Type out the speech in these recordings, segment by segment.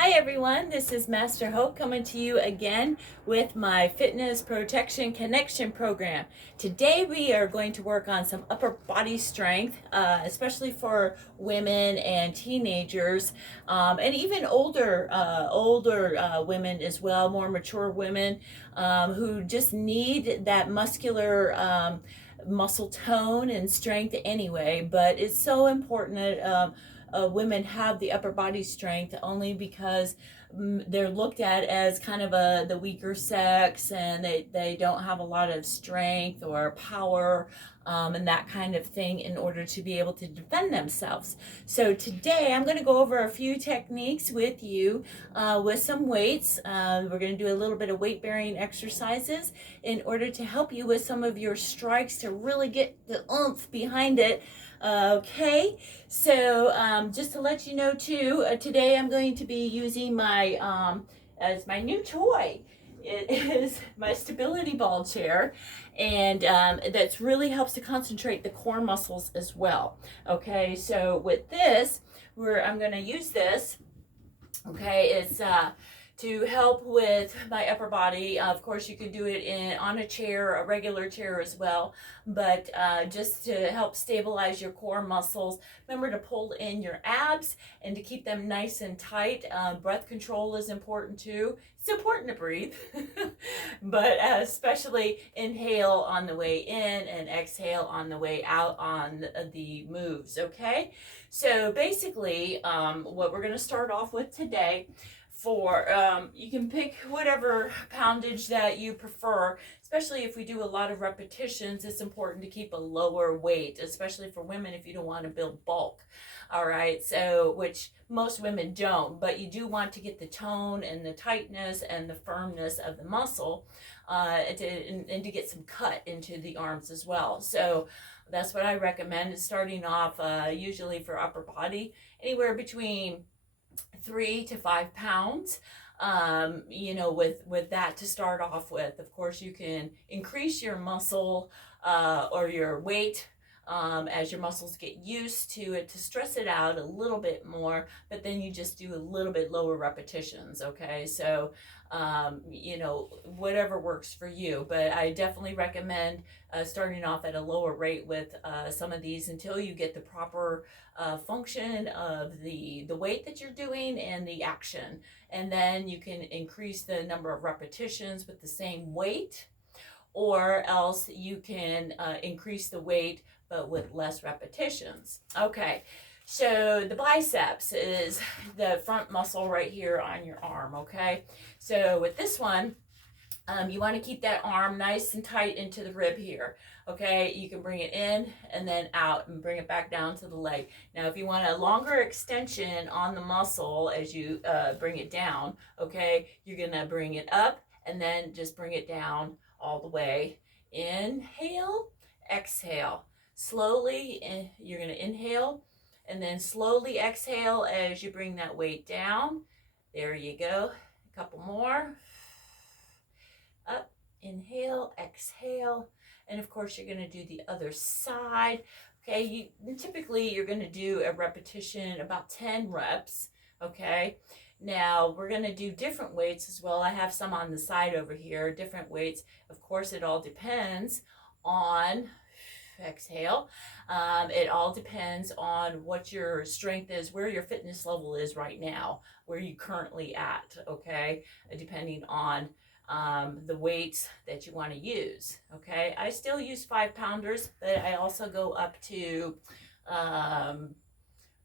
Hi everyone, this is Master Hope coming to you again with my Fitness Protection Connection program. Today we are going to work on some upper body strength, especially for women and teenagers, and even older women as well, more mature women who just need that muscular muscle tone and strength anyway. But it's so important that women have the upper body strength only because they're looked at as kind of the weaker sex, and they don't have a lot of strength or power and that kind of thing in order to be able to defend themselves. So today I'm going to go over a few techniques with you with some weights. We're going to do a little bit of weight bearing exercises in order to help you with some of your strikes to really get the oomph behind it. Okay, so just to let you know too, today I'm going to be using my as my new toy. It is my stability ball chair, and that really helps to concentrate the core muscles as well. Okay, so with this, I'm going to use this. Okay, it's to help with my upper body. Of course, you could do it on a chair, a regular chair as well, but just to help stabilize your core muscles. Remember to pull in your abs and to keep them nice and tight. Breath control is important too. It's important to breathe, but especially inhale on the way in and exhale on the way out on the moves, okay? So basically, what we're going to start off with today, you can pick whatever poundage that you prefer. Especially if we do a lot of repetitions, it's important to keep a lower weight, especially for women if you don't want to build bulk. All right, so which most women don't, but you do want to get the tone and the tightness and the firmness of the muscle, and to get some cut into the arms as well. So that's what I recommend, is starting off usually for upper body anywhere between 3 to 5 pounds, with that to start off with. Of course, you can increase your muscle or your weight as your muscles get used to it, to stress it out a little bit more, but then you just do a little bit lower repetitions. Okay, so whatever works for you, but I definitely recommend starting off at a lower rate with some of these until you get the proper function of the weight that you're doing and the action, and then you can increase the number of repetitions with the same weight, or else you can increase the weight but with less repetitions. Okay, so the biceps is the front muscle right here on your arm. Okay, so with this one, you want to keep that arm nice and tight into the rib here. Okay, you can bring it in and then out and bring it back down to the leg. Now, if you want a longer extension on the muscle as you bring it down, okay, you're gonna bring it up and then just bring it down all the way. Inhale, exhale. Slowly, you're gonna inhale and then slowly exhale as you bring that weight down. There you go. A couple more. Up, inhale, exhale, and of course you're going to do the other side. Okay, typically you're going to do a repetition about 10 reps. Okay, now we're going to do different weights as well. I have some on the side over here, different weights. Of course, it all depends on, exhale, it all depends on what your strength is, where your fitness level is right now, where you currently at. Okay, depending on the weights that you want to use. Okay, I still use 5-pounders, but I also go up to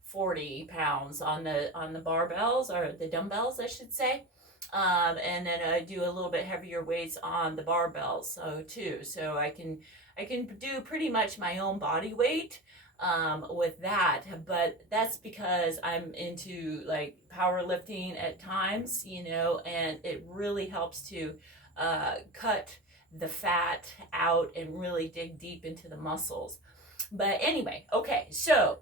40 pounds on the barbells, or the dumbbells I should say, and then I do a little bit heavier weights on the barbells too, so I can do pretty much my own body weight with that, but that's because I'm into like powerlifting at times, and it really helps to cut the fat out and really dig deep into the muscles. But anyway, okay, so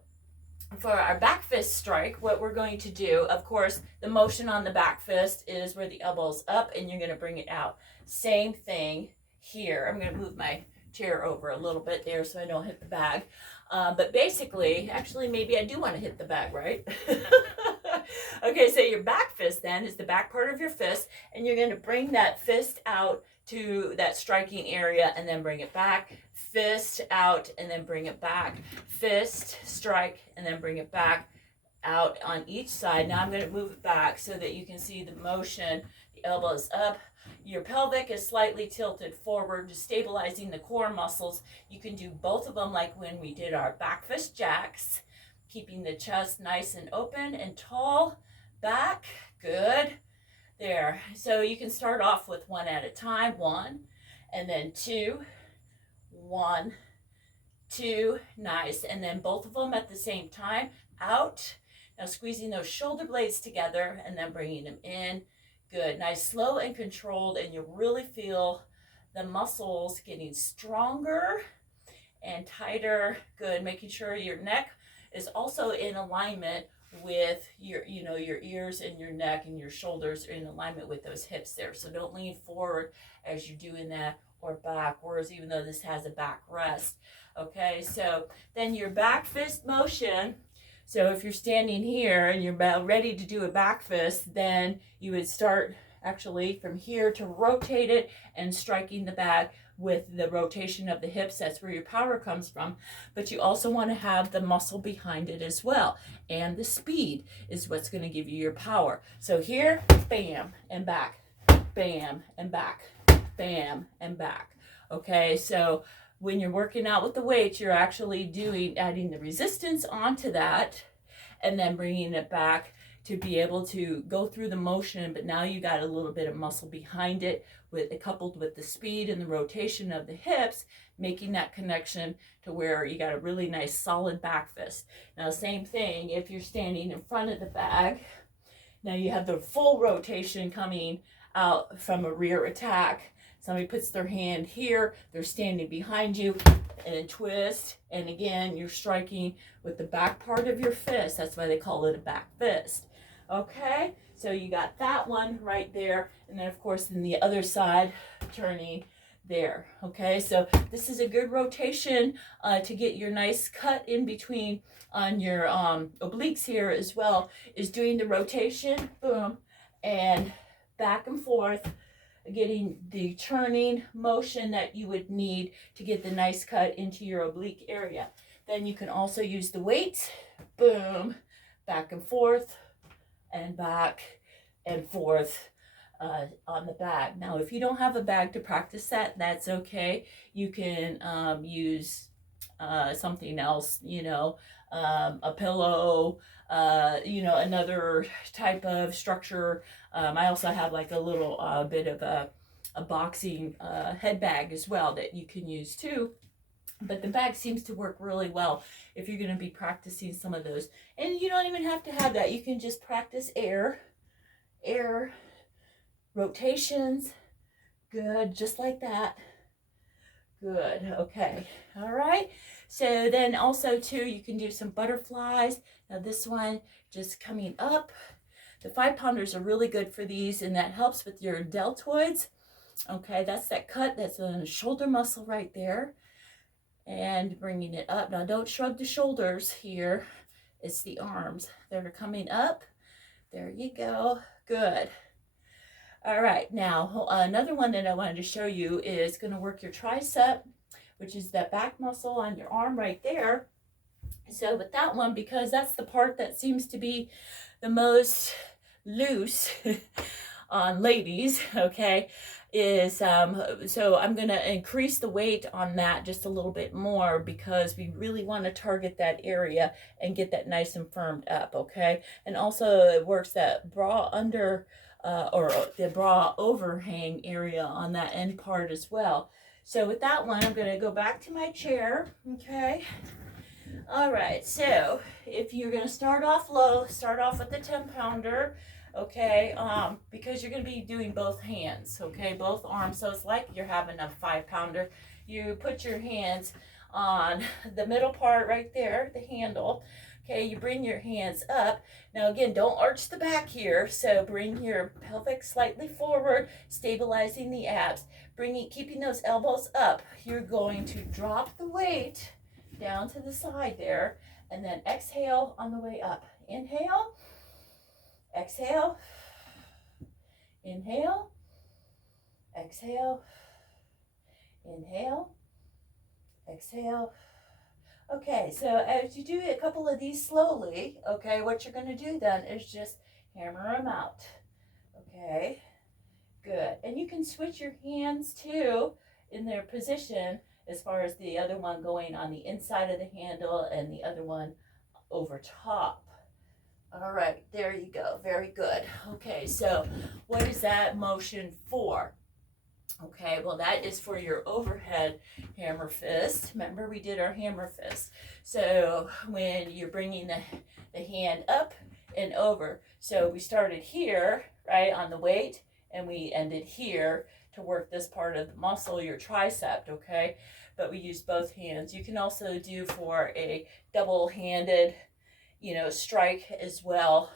for our back fist strike, what we're going to do, of course, the motion on the back fist is where the elbow's up and you're going to bring it out. Same thing here. I'm going to move my chair over a little bit there so I don't hit the bag. But basically, actually, maybe I do want to hit the bag, right? Okay, so your back fist then is the back part of your fist, and you're going to bring that fist out to that striking area and then bring it back. Fist out and then bring it back. Fist, strike, and then bring it back out on each side. Now I'm going to move it back so that you can see the motion. The elbows up. Your pelvic is slightly tilted forward, just stabilizing the core muscles. You can do both of them like when we did our back fist jacks, keeping the chest nice and open and tall. Back, good. There. So you can start off with one at a time. 1, and then 2, 1, 2, nice. And then both of them at the same time. Out. Now squeezing those shoulder blades together and then bringing them in. Good. Nice, slow and controlled, and you really feel the muscles getting stronger and tighter. Good. Making sure your neck is also in alignment with your, your ears and your neck, and your shoulders are in alignment with those hips there. So don't lean forward as you're doing that, or backwards, even though this has a back rest. Okay, so then your back fist motion. So if you're standing here and you're about ready to do a back fist, then you would start actually from here to rotate it and striking the back with the rotation of the hips. That's where your power comes from. But you also want to have the muscle behind it as well. And the speed is what's going to give you your power. So here, bam, and back, bam, and back, bam, and back. Okay, so when you're working out with the weights, you're actually adding the resistance onto that and then bringing it back to be able to go through the motion, but now you got a little bit of muscle behind it, coupled with the speed and the rotation of the hips, making that connection to where you got a really nice solid back fist. Now same thing if you're standing in front of the bag. Now you have the full rotation coming out from a rear attack. Somebody puts their hand here, they're standing behind you, and then twist, and again you're striking with the back part of your fist. That's why they call it a back fist. Okay, so you got that one right there, and then of course in the other side, turning there. Okay, so this is a good rotation to get your nice cut in between on your obliques here as well, is doing the rotation, boom, and back and forth, getting the turning motion that you would need to get the nice cut into your oblique area. Then you can also use the weights, boom, back and forth, and back and forth on the bag. Now, if you don't have a bag to practice that, that's okay. You can use something else, a pillow, another type of structure. I also have like a little bit of a boxing head bag as well that you can use too. But the bag seems to work really well if you're going to be practicing some of those. And you don't even have to have that. You can just practice air rotations. Good, just like that. Good, okay, all right. So then also too, you can do some butterflies. Now this one just coming up. The 5-pounders are really good for these, and that helps with your deltoids. Okay, that's that cut, that's a shoulder muscle right there. And bringing it up. Now don't shrug the shoulders here. It's the arms that are coming up. There you go. Good. All right, now another one that I wanted to show you is going to work your tricep, which is that back muscle on your arm right there. So with that one, because that's the part that seems to be the most loose on ladies, okay, is so I'm going to increase the weight on that just a little bit more, because we really want to target that area and get that nice and firmed up, okay? And also it works that bra under or the bra overhang area on that end part as well. So with that one, I'm going to go back to my chair, okay? All right, so if you're going to start off low, start off with the 10-pounder, okay, because you're going to be doing both hands, okay, both arms. So it's like you're having a 5-pounder. You put your hands on the middle part right there, the handle. Okay, you bring your hands up. Now again, don't arch the back here. So bring your pelvic slightly forward, stabilizing the abs. Keeping those elbows up. You're going to drop the weight down to the side there, and then exhale on the way up. Inhale, Exhale. Inhale. Exhale. Inhale. Exhale. Okay, so as you do a couple of these slowly, okay, what you're going to do then is just hammer them out. Okay, good. And you can switch your hands too in their position, as far as the other one going on the inside of the handle and the other one over top. All right, there you go. Very good. Okay, so what is that motion for? Okay, well, that is for your overhead hammer fist. Remember, we did our hammer fist. So when you're bringing the hand up and over. So we started here, right, on the weight, and we ended here to work this part of the muscle, your tricep, okay? But we use both hands. You can also do for a double-handed, strike as well,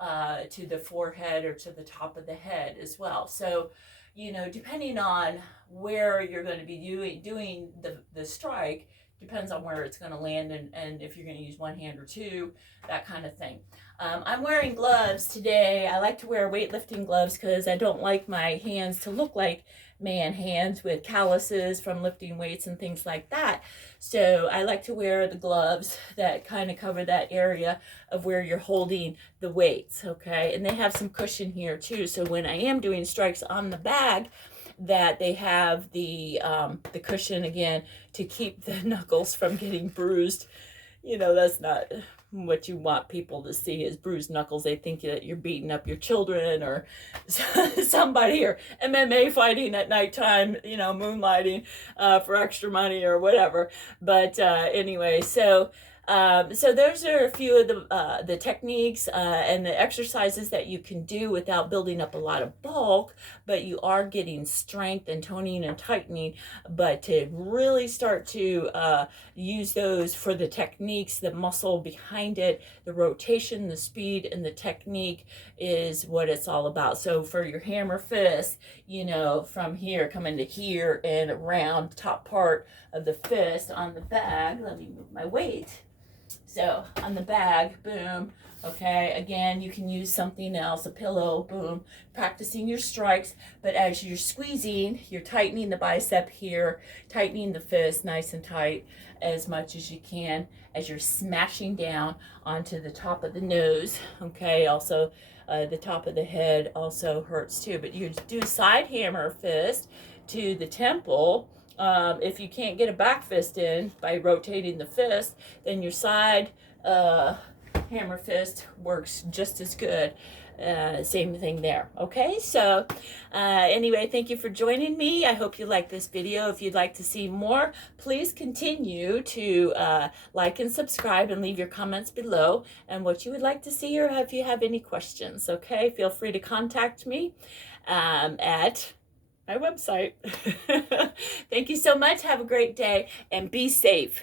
to the forehead or to the top of the head as well. So, depending on where you're going to be doing the strike, depends on where it's going to land and if you're going to use one hand or two, that kind of thing. I'm wearing gloves today. I like to wear weightlifting gloves because I don't like my hands to look like man hands with calluses from lifting weights and things like that. So I like to wear the gloves that kind of cover that area of where you're holding the weights, okay? And they have some cushion here too. So when I am doing strikes on the bag, that they have the cushion again to keep the knuckles from getting bruised. That's not what you want people to see is bruised knuckles. They think that you're beating up your children or somebody, or MMA fighting at nighttime, moonlighting for extra money or whatever. But anyway, so those are a few of the techniques and the exercises that you can do without building up a lot of bulk, but you are getting strength and toning and tightening. But to really start to use those for the techniques, the muscle behind it, the rotation, the speed, and the technique is what it's all about. So for your hammer fist, from here coming to here and around the top part of the fist on the bag, let me move my weight. So on the bag, boom, okay, again, you can use something else, a pillow, boom, practicing your strikes, but as you're squeezing, you're tightening the bicep here, tightening the fist nice and tight as much as you can as you're smashing down onto the top of the nose, okay, also the top of the head also hurts too, but you do side hammer fist to the temple. If you can't get a back fist in by rotating the fist, then your side hammer fist works just as good. Same thing there. Okay, so anyway, thank you for joining me. I hope you like this video. If you'd like to see more, please continue to like and subscribe and leave your comments below and what you would like to see, or if you have any questions. Okay, feel free to contact me at my website. Thank you so much. Have a great day and be safe.